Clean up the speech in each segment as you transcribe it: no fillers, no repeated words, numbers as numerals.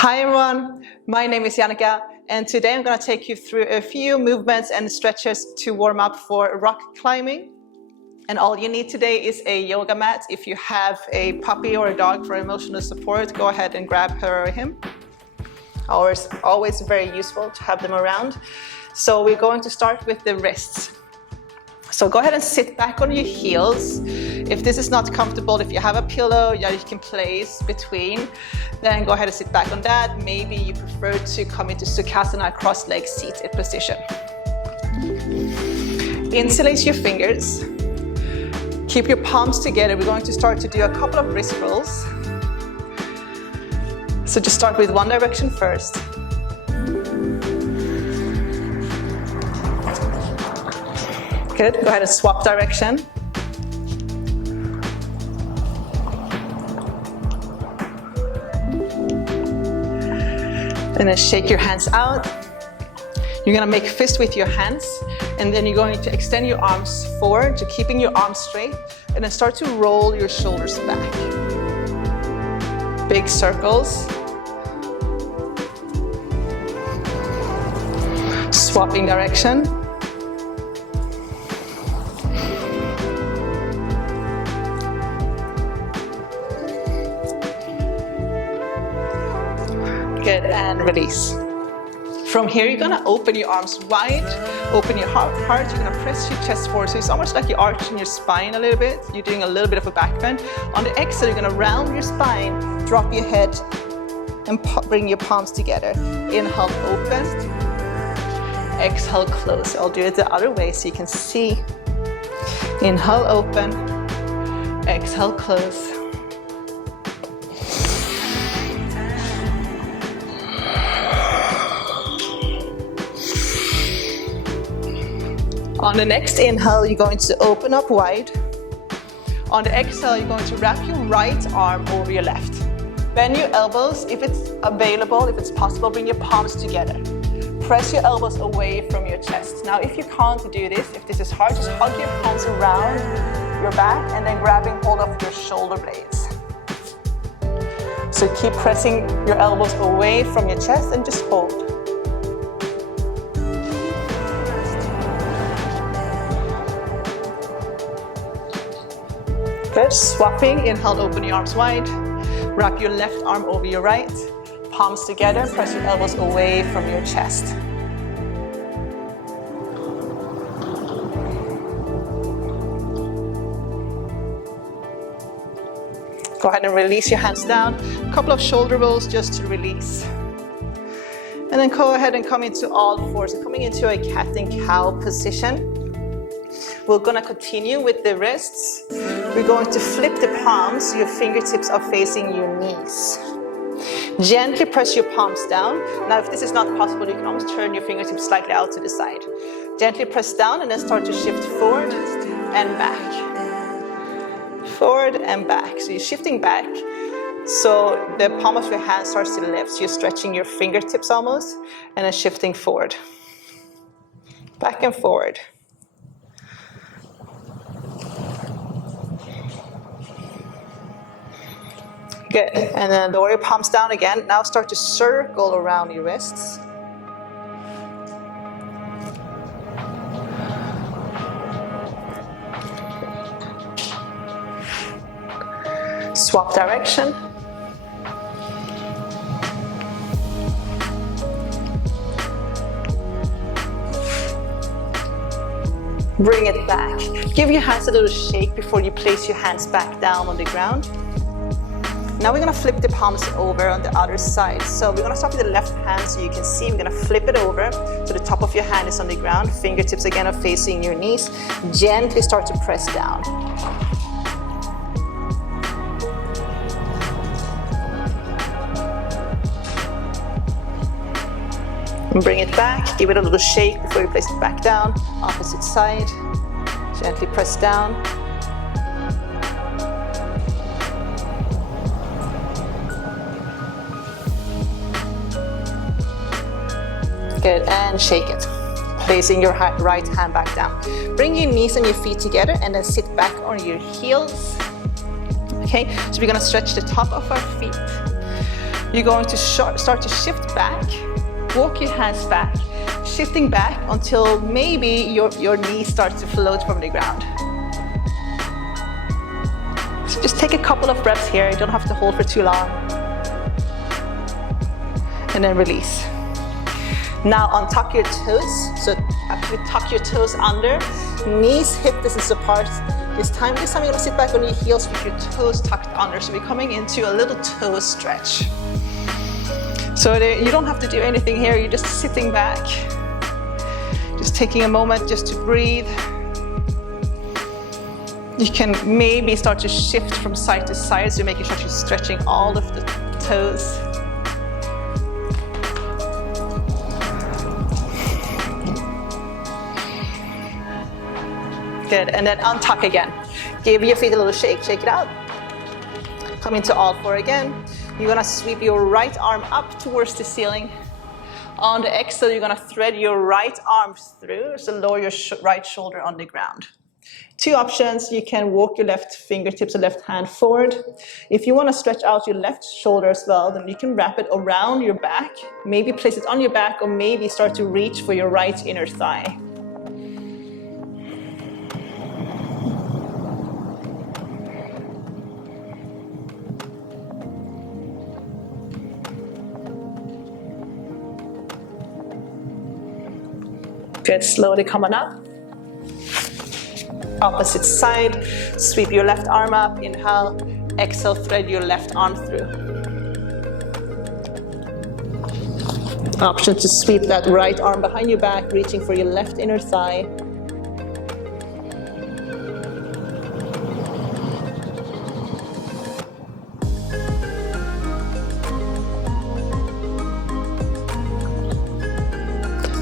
Hi everyone, my name is Jannica and today I'm going to take you through a few movements and stretches to warm up for rock climbing. And all you need today is a yoga mat. If you have a puppy or a dog for emotional support, go ahead and grab her or him. Always very useful to have them around. So we're going to start with the wrists. So go ahead and sit back on your heels. If this is not comfortable, if you have a pillow that you can place between, then go ahead and sit back on that. Maybe you prefer to come into Sukhasana, cross-legged seated position. Interlace your fingers. Keep your palms together. We're going to start to do a couple of wrist rolls. So just start with one direction first. Good, go ahead and swap direction. And then shake your hands out. You're gonna make a fist with your hands, and then you're going to extend your arms forward, so keeping your arms straight, and then start to roll your shoulders back. Big circles. Swapping direction. Good, and release. From here, you're gonna open your arms wide, open your heart, you're gonna press your chest forward, so it's almost like you're arching your spine a little bit. You're doing a little bit of a back bend. On the exhale, you're gonna round your spine, drop your head, and bring your palms together. Inhale, open. Exhale, close. I'll do it the other way so you can see. Inhale, open. Exhale, close. On the next inhale, you're going to open up wide. On the exhale, you're going to wrap your right arm over your left. Bend your elbows. If it's available, if it's possible, bring your palms together. Press your elbows away from your chest. Now, if you can't do this, if this is hard, just hug your palms around your back and then grabbing hold of your shoulder blades. So keep pressing your elbows away from your chest and just hold. Good, swapping, inhale, open your arms wide. Wrap your left arm over your right. Palms together, press your elbows away from your chest. Go ahead and release your hands down. A couple of shoulder rolls just to release. And then go ahead and come into all fours, coming into a cat and cow position. We're gonna continue with the wrists. We're going to flip the palms, so your fingertips are facing your knees. Gently press your palms down. Now, if this is not possible, you can almost turn your fingertips slightly out to the side. Gently press down and then start to shift forward and back. Forward and back. So you're shifting back. So the palm of your hand starts to lift. So you're stretching your fingertips almost and then shifting forward. Back and forward. Good, and then lower your palms down again. Now start to circle around your wrists. Swap direction. Bring it back. Give your hands a little shake before you place your hands back down on the ground. Now we're gonna flip the palms over on the other side. So we're gonna start with the left hand so you can see. We're gonna flip it over so the top of your hand is on the ground. Fingertips again are facing your knees. Gently start to press down. And bring it back. Give it a little shake before you place it back down. Opposite side. Gently press down. Good, and shake it. Placing your right hand back down. Bring your knees and your feet together and then sit back on your heels. Okay, so we're gonna stretch the top of our feet. You're going to start to shift back, walk your hands back, shifting back until maybe your knees start to float from the ground. So just take a couple of breaths here, you don't have to hold for too long. And then release. Now untuck your toes, so actually tuck your toes under, knees hip distance apart. This time you're gonna sit back on your heels with your toes tucked under, so we're coming into a little toe stretch. So you don't have to do anything here, you're just sitting back, just taking a moment just to breathe. You can maybe start to shift from side to side, so making sure you're stretching all of the toes. Good, and then untuck again. Give your feet a little shake, shake it out. Come into all four again. You're gonna sweep your right arm up towards the ceiling. On the exhale, you're gonna thread your right arm through, so lower your right shoulder on the ground. Two options, you can walk your left fingertips or left hand forward. If you wanna stretch out your left shoulder as well, then you can wrap it around your back, maybe place it on your back, or maybe start to reach for your right inner thigh. Good, slowly coming up. Opposite side, sweep your left arm up, inhale, exhale, thread your left arm through. Option to sweep that right arm behind your back, reaching for your left inner thigh.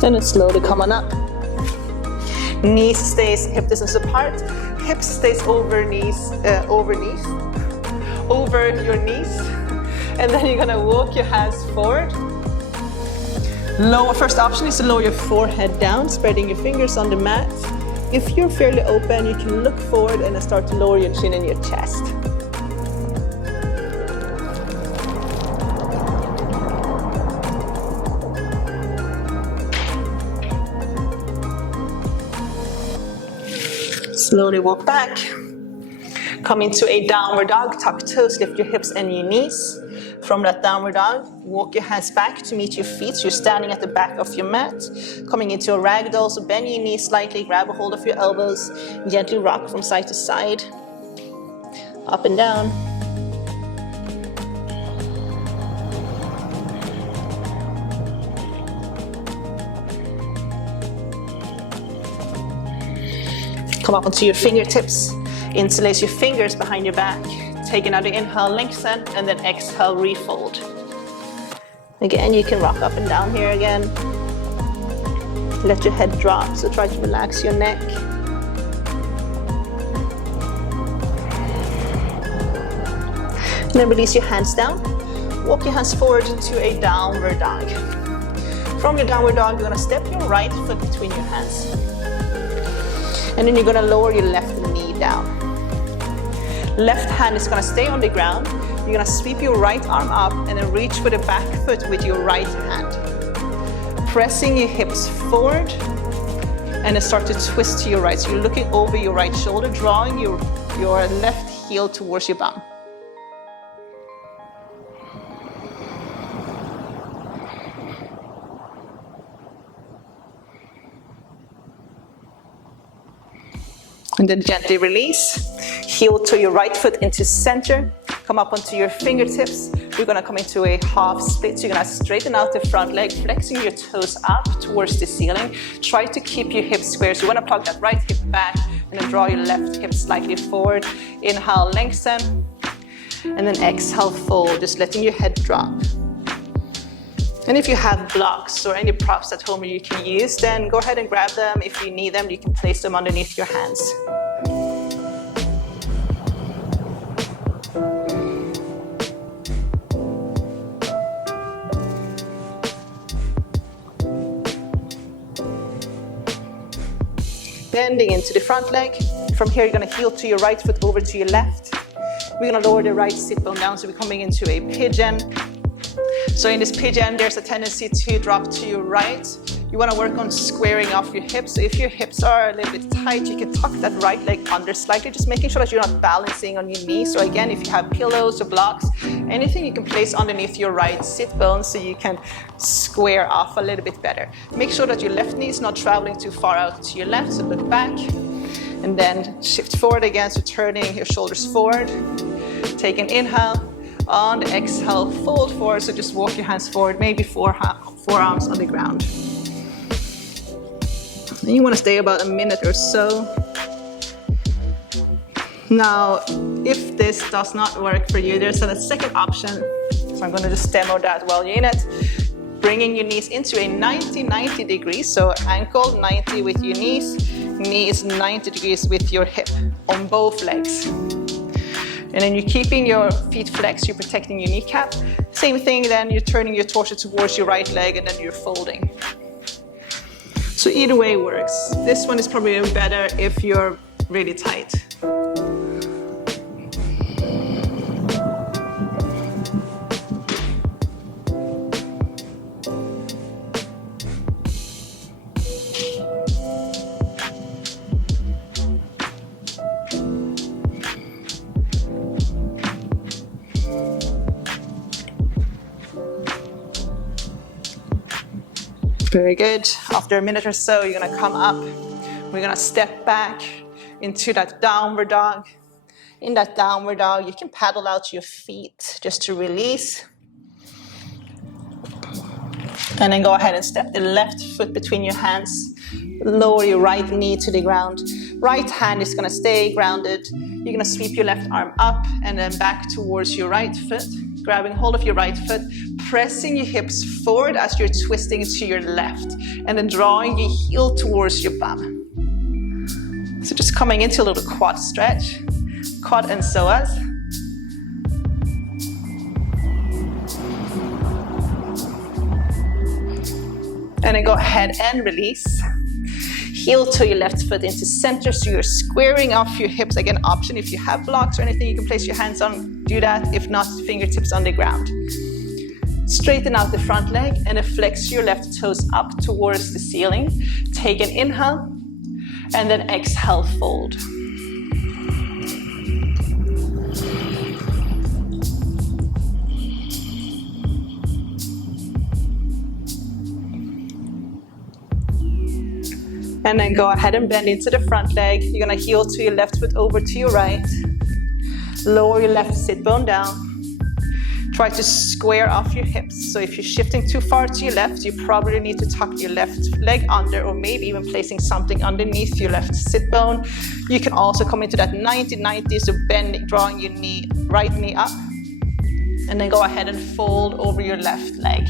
Then it's slowly coming up. Knees stays hip distance apart. Hips stays over your knees. And then you're gonna walk your hands forward. First option is to lower your forehead down, spreading your fingers on the mat. If you're fairly open, you can look forward and then start to lower your chin and your chest. Slowly walk back. Come into a downward dog, tuck toes, lift your hips and your knees. From that downward dog, walk your hands back to meet your feet. So you're standing at the back of your mat. Coming into a ragdoll, so bend your knees slightly, grab a hold of your elbows, gently rock from side to side, up and down. Come up onto your fingertips. Interlace your fingers behind your back. Take another inhale, lengthen, and then exhale, refold. Again, you can rock up and down here again. Let your head drop, so try to relax your neck. And then release your hands down. Walk your hands forward to a downward dog. From your downward dog, you're gonna step your right foot between your hands. And then you're gonna lower your left knee down. Left hand is gonna stay on the ground. You're gonna sweep your right arm up and then reach for the back foot with your right hand. Pressing your hips forward and then start to twist to your right. So you're looking over your right shoulder, drawing your left heel towards your bum. And then gently release. Heel to your right foot into center. Come up onto your fingertips. We're gonna come into a half split. So you're gonna straighten out the front leg, flexing your toes up towards the ceiling. Try to keep your hips square. So you wanna plug that right hip back and then draw your left hip slightly forward. Inhale, lengthen. And then exhale, fold, just letting your head drop. And if you have blocks or any props at home you can use, then go ahead and grab them. If you need them, you can place them underneath your hands. Bending into the front leg. From here, you're gonna heel to your right foot over to your left. We're gonna lower the right sit bone down, so we're coming into a pigeon. So in this pigeon, there's a tendency to drop to your right. You want to work on squaring off your hips. So if your hips are a little bit tight, you can tuck that right leg under slightly, just making sure that you're not balancing on your knees. So again, if you have pillows or blocks, anything you can place underneath your right sit bone so you can square off a little bit better. Make sure that your left knee is not traveling too far out to your left, so look back. And then shift forward again, so turning your shoulders forward. Take an inhale. On the exhale, fold forward, so just walk your hands forward, maybe forearms on the ground. And you want to stay about a minute or so. Now, if this does not work for you, there's a second option. So I'm going to just demo that while you're in it. Bringing your knees into a 90 degrees, so ankle 90 with your knees, knee is 90 degrees with your hip on both legs. And then you're keeping your feet flexed, you're protecting your kneecap. Same thing, then you're turning your torso towards your right leg and then you're folding. So either way works. This one is probably better if you're really tight. Very good. After a minute or so, you're gonna come up. We're gonna step back into that downward dog. In that downward dog, you can paddle out your feet just to release. And then go ahead and step the left foot between your hands. Lower your right knee to the ground. Right hand is gonna stay grounded. You're gonna sweep your left arm up and then back towards your right foot. Grabbing hold of your right foot, pressing your hips forward as you're twisting to your left, and then drawing your heel towards your bum. So just coming into a little quad stretch, quad and psoas. And then go ahead and release. Heel to your left foot into center, so you're squaring off your hips. Again, option if you have blocks or anything you can place your hands on, do that. If not, fingertips on the ground. Straighten out the front leg and then flex your left toes up towards the ceiling. Take an inhale and then exhale, fold. And then go ahead and bend into the front leg. You're gonna heel to your left foot over to your right. Lower your left sit bone down. Try to square off your hips. So if you're shifting too far to your left, you probably need to tuck your left leg under, or maybe even placing something underneath your left sit bone. You can also come into that 90-90, so bending, drawing your knee, right knee up. And then go ahead and fold over your left leg.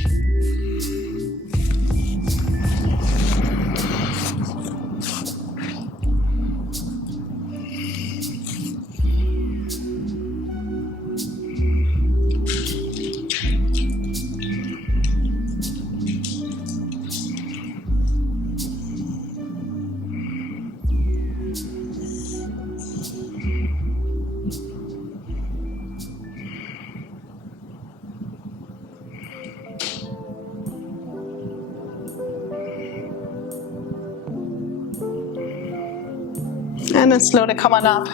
And then slowly come on up,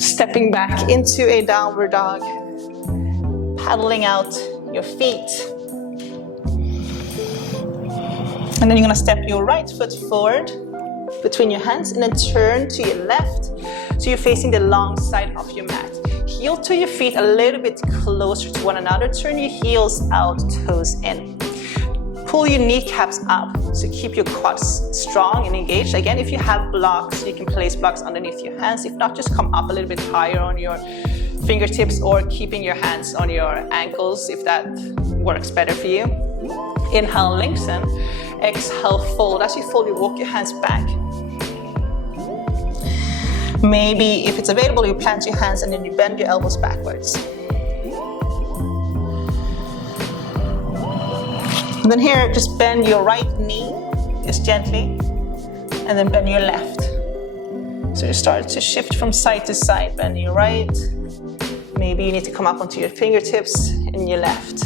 stepping back into a downward dog, paddling out your feet. And then you're gonna step your right foot forward between your hands and then turn to your left. So you're facing the long side of your mat. Heel to your feet a little bit closer to one another. Turn your heels out, toes in. Pull your kneecaps up, so keep your quads strong and engaged. Again, if you have blocks, you can place blocks underneath your hands. If not, just come up a little bit higher on your fingertips or keeping your hands on your ankles if that works better for you. Inhale, lengthen. Exhale, fold. As you fold, you walk your hands back. Maybe if it's available, you plant your hands and then you bend your elbows backwards. And then here, just bend your right knee, just gently, and then bend your left. So you start to shift from side to side, bend your right. Maybe you need to come up onto your fingertips in your left.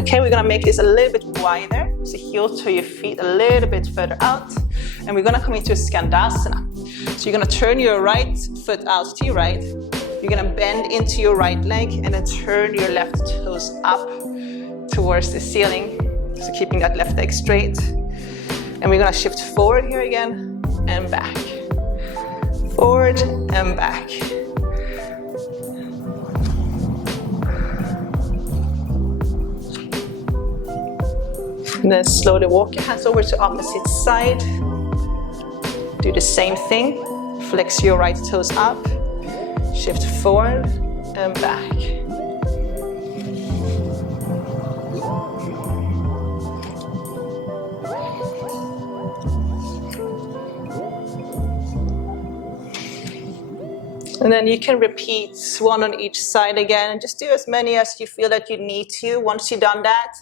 Okay, we're gonna make this a little bit wider. So heel to your feet a little bit further out. And we're gonna come into a Skandasana. So you're gonna turn your right foot out to your right. You're gonna bend into your right leg and then turn your left toes up towards the ceiling. So keeping that left leg straight. And we're gonna shift forward here again and back. Forward and back. And then slowly walk your hands over to opposite side. Do the same thing. Flex your right toes up. Shift forward and back. And then you can repeat one on each side again, and just do as many as you feel that you need to. Once you've done that,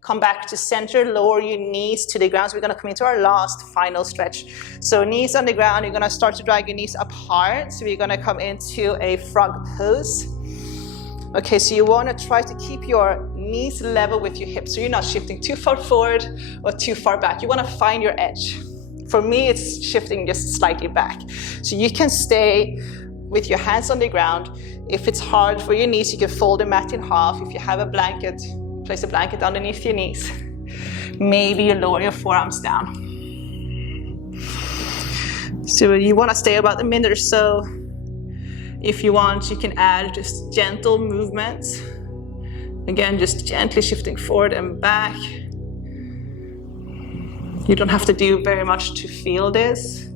come back to center, lower your knees to the ground. So we're gonna come into our last final stretch. So knees on the ground, you're gonna start to drag your knees apart. So we're gonna come into a frog pose. Okay, so you wanna try to keep your knees level with your hips. So you're not shifting too far forward or too far back. You wanna find your edge. For me, it's shifting just slightly back. So you can stay with your hands on the ground. If it's hard for your knees, you can fold the mat in half. If you have a blanket, place a blanket underneath your knees. Maybe you lower your forearms down. So you want to stay about a minute or so. If you want, you can add just gentle movements. Again, just gently shifting forward and back. You don't have to do very much to feel this.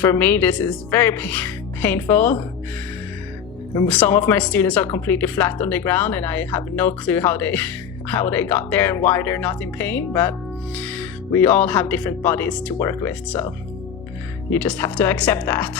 For me, this is very painful. Some of my students are completely flat on the ground and I have no clue how they got there and why they're not in pain, but we all have different bodies to work with, so you just have to accept that.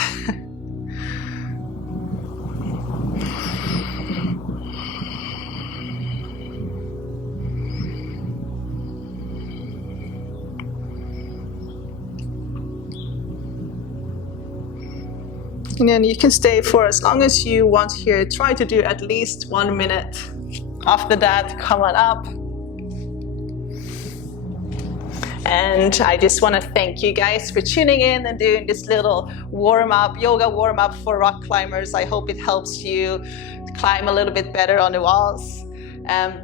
And then you can stay for as long as you want here. Try to do at least 1 minute. After that, come on up. And I just want to thank you guys for tuning in and doing this little warm-up, yoga warm-up for rock climbers. I hope it helps you climb a little bit better on the walls.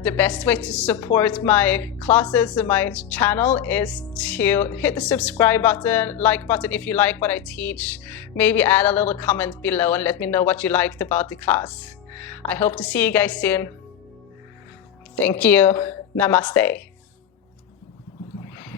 The best way to support my classes and my channel is to hit the subscribe button, like button if you like what I teach. Maybe add a little comment below and let me know what you liked about the class. I hope to see you guys soon. Thank you. Namaste.